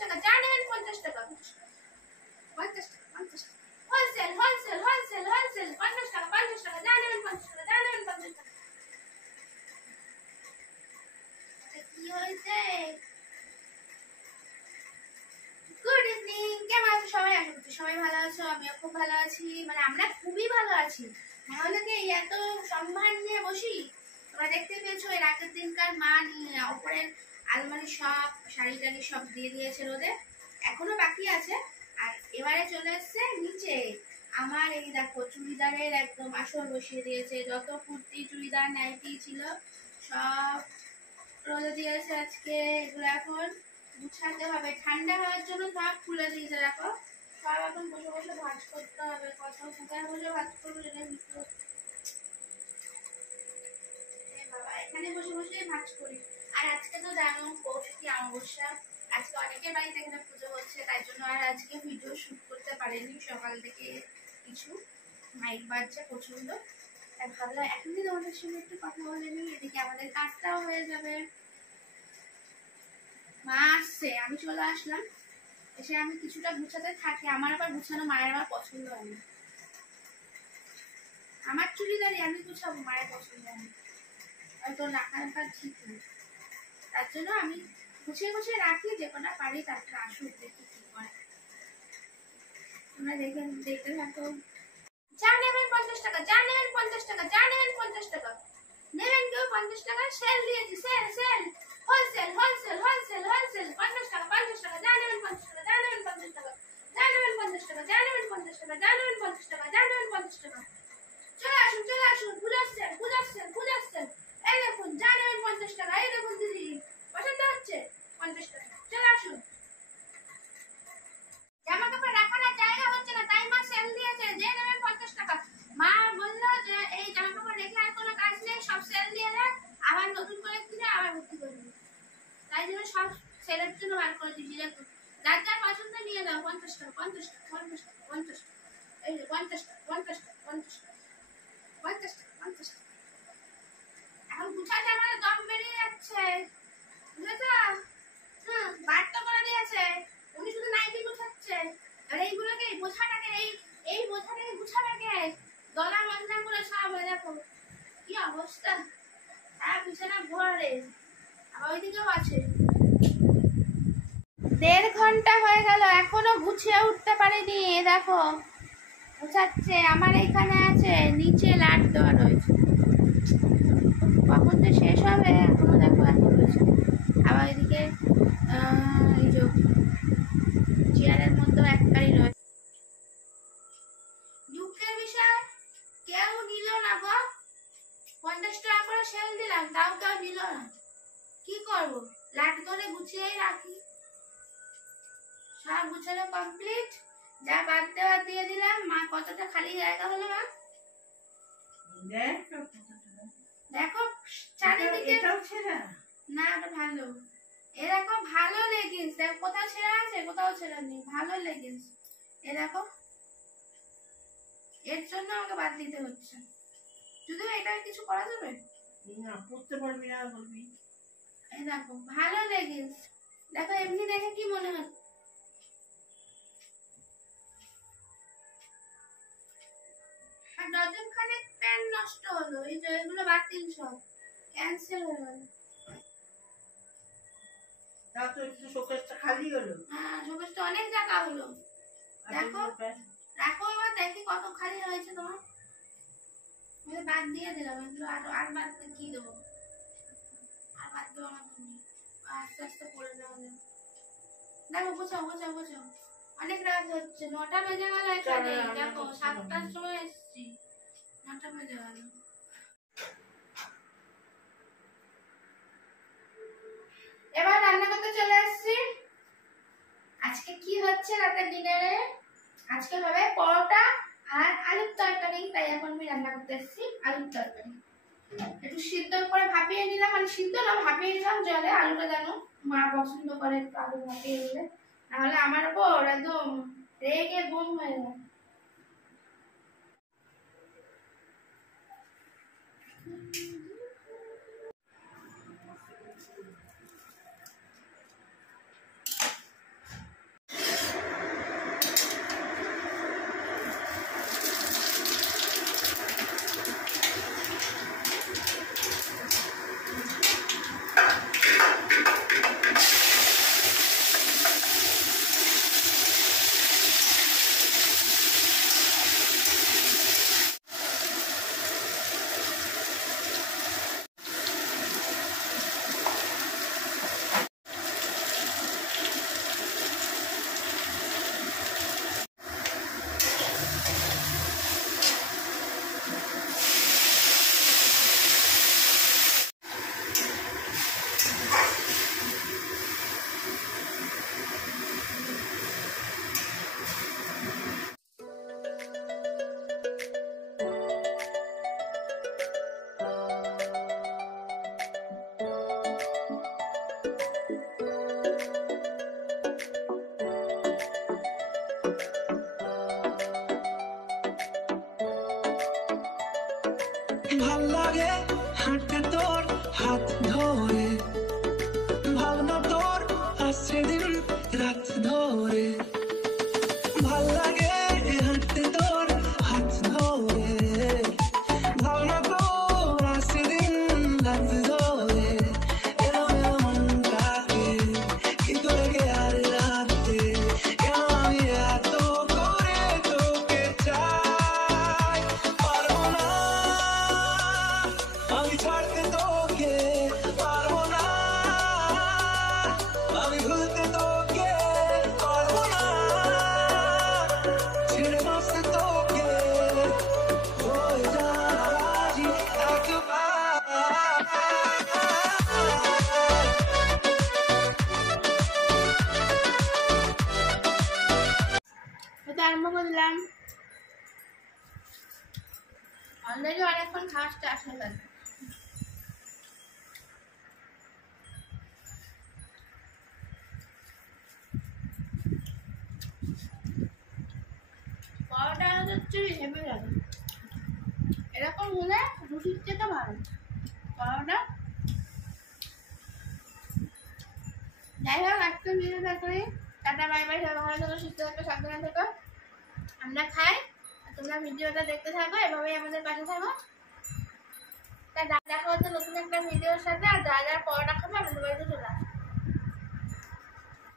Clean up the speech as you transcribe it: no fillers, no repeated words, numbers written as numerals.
টাকা, যা নেবেন 50 টাকা, 50 টাকা, 50 টাকা, হোলসেল হোলসেল হোলসেল হোলসেল, 50 টাকা, 50 টাকা, যা নেবেন 50 টাকা, যা নেবেন 50 টাকা। কি হয়েছে? গুড ইভিনিং, কেমন আছো সবাই? আশা করছি সবাই ভালো আছো, আমিও খুব ভালো আছি, মানে আমরা খুবই ভালো আছি। তাহলে কি এত সম্মান নিয়ে বসি? তোমরা দেখতে পেয়েছো এর আগের দিনকার মা উপরের আলমারি সব শাড়ি টাড়ি সব দিয়ে দিয়েছে রোদে, এখনো বাকি আছে। আর এবারে চলে এসছে নিচে আমার এই দেখো চুড়িদারের একদম আসর বসিয়ে দিয়েছে, যত কুর্তি চুড়িদার নাইটি ছিল সব রোদে দিয়েছে আজকে। এগুলো এখন গুছাতে হবে, ঠান্ডা হওয়ার জন্য সব খুলে দিয়েছে দেখো, সব এখন বসে বসে ভাঁজ করতে হবে। কত কোথায় বসে ভাঁজ করবো বাবা, এখানে বসে বসে ভাঁজ করি। আর আজকে তো জানো কৌশিকী অমাবস্যা, আজকে অনেকের বাড়িতে এখানে পুজো হচ্ছে, তাই জন্য আর আজকে ভিডিও শুট করতে পারিনি। সকাল থেকে কিছু মাইক বাজছে প্রচন্ড, তাই ভাবলাম এখনই তোমাদের সঙ্গে একটু কথা বলে নিই, এদিকে আমাদের কাজটাও হয়ে যাবে। মা আসছে, আমি চলে আসলাম, এসে আমি কিছুটা গুছাতে থাকি। আমার আবার গুছানো মায়ের আমার পছন্দ হয় না, আমার চুড়িদারি আমি গুছাবো, মায়ের পছন্দ হয় না, হয়তো নাকা নাকা ঠিক নেই, তার জন্য আমি গুছিয়ে গুছিয়ে রাখি, যে কোনা পারি তারটা আসুক, দেখি কি হয়। তোমরা দেখতে থাকো। যা নেবেন 50 টাকা, যা নেবেন 50 টাকা, যা নেবেন 50 টাকা, নেবেন কেউ 50 টাকা, সেল দিয়েছি, sale sale wholesale wholesale wholesale wholesale, 50 টাকা 50 টাকা, যা নেবেন 50 টাকা, যা নেবেন 50 টাকা, যা নেবেন 50 টাকা, যা নেবেন 50 টাকা, যা নেবেন 50 টাকা, যা নেবেন 50 টাকা। চলে আসুন চলে আসুন, বুঝাচ্ছেন বুঝাচ্ছেন বুঝাচ্ছেন, এই দেখুন যা নেবেন 50 টাকা, এই দেখুন দিদি পছন্দ হচ্ছে 50 টাকা, চলে আসুন। জামা কাপড় রাখার জায়গা হচ্ছে না, তাই মা সেল দিয়েছে, যে নেবেন 50 টাকা। মা বললো যে এই জামা কাপড় রেখে আর কোনো কাজ নেই, সব সেল দিয়ে দেয়, আবার নতুন করে কিনে আবার ভর্তি করে দিই, তাই জন্য সব সেলের জন্য বার করে দিয়েছি। দেখুন যার যার পছন্দ নিয়ে দাও, 50 টাকা 50 টাকা 50 টাকা 50 টাকা, এই যে 50 টাকা 50 টাকা 50 টাকা 50 টাকা 50 টাকা। এখন গুছাতে আমাদের দম বেরিয়ে যাচ্ছে, বুঝেছো? বাড়তো করে দিয়েছে, উনি শুধু নাইটি গুছাচ্ছে, আর এইগুলোকে বোঝাটাকে এই বোঝাটাকে গুছাবে কে? দলা মন্দা করে সব, দেখো কি অবস্থা, আর বিছানা ভরে, আবার ওইদিকেও আছে। 1.5 ঘন্টা হয়ে গেল এখনো গুছিয়ে উঠতে পারিনি, দেখো গুছাচ্ছে। আমার এখানে আছে নিচে লাট দেওয়া রয়েছে, কখন যে শেষ হবে এখনো দেখো এত রয়েছে। আবার এদিকে এই যে চেয়ারের মধ্যে একটাই রয়েছে। দুঃখের বিষয় কেউ নিল না গো, 50 টাকা করে সেল দিলাম, তাও কেউ নিল না, কি করবো? লাট ধরে গুছিয়েই রাখি, সব গুছানো কমপ্লিট, যা বাদ দেওয়ার দিয়ে দিলাম। মা কতটা খালি জায়গা হলো মা, দেখো চারিদিকে না, এটা ভালো, এরকম ভালো লেগিংস, দেখো কোথাও ছেঁড়া আছে কোথাও ছেঁড়া নেই, ভালো লেগিংস। এ দেখো এর জন্য আমাকে বাদ দিতে হচ্ছে, যদিও এটা কিছু করা যাবে না, পড়তে পারবি না বলবি। এই দেখো ভালো লেগিংস, দেখো এমনি দেখে কি মনে হয়, আর ডজন খানেক প্যান্ট নষ্ট হলো, এই যে এগুলো বাতিল, সব ক্যান্সেল হয়ে গেল। তাও তো একটু শোকেসটা খালি হলো, হ্যাঁ শোকেসটা অনেক জায়গা হলো, দেখো রাখো এবার দেখি কত খালি হয়েছে তোমার। বাদ দিয়ে দিলাম এগুলো, আর বাদ কি দেবো, আর বাদ দেবো আমার তুমি, আস্তে আস্তে পড়ে যাওয়া যাবে। দেখো গোছাও গোছাও গোছাও, অনেক রাত হচ্ছে, 9টা বেজে গেল এখানে, দেখো 7টার সময় এসছি, 9টা বেজে গেল। এবার রান্না করতে চলে আসছি। আজকে কি হচ্ছে রাতের ডিনারে? আজকে হবে পরোটা আর আলুর তরকারি, তাই এখন আমি রান্না করতে এসেছি আলুর তরকারি। একটু সিদ্ধ করে ভাপিয়ে নিলাম, মানে সিদ্ধ না ভাপিয়ে নিলাম জলে, আলুটা জানো মা পছন্দ করে একটু আলু ভাপিয়ে নিলে, নাহলে আমার ওপর একদম রেগে বোম হয়ে যায়। আসছে দিন রাত ধরে, ভাল লাগে হাঁটতে তোর হাত ধরে, ভাবনা তোর আসছে দিন রাত ধরে, এরম মনটাকে কি করে গে আর রাতে, কেন আমি এত করে তোকে চাই, পারবো না আমি ছাড়তে তোকে, পারবো না আমি ভুলতে তোকে, পারবো না ছেড়ে বাঁচতে তোকে, হয়ে যা রাজি একবার। এটা আরম্ভ করলাম। অলরেডি অনেকক্ষণ খাওয়া স্টার্ট হয়ে গেছে। পরোটা হচ্ছে হেভি লাগে, এরকম হলে রুটির থেকে ভালো পরোটা। যাই হোক, আজকে ভিডিওটা করি। টাটা বাই বাই, সবাই ভালো থাকো, সুস্থ থাকো, সাবধানে থাকো। আমরা খাই আর তোমরা ভিডিওটা দেখতে থাকো, এভাবেই আমাদের পাশে থাকো। তা দেখা হচ্ছে নতুন একটা ভিডিওর সাথে। আর যারা যারা পরোটা খাবে আমাদের বাড়িতে চলে আসো।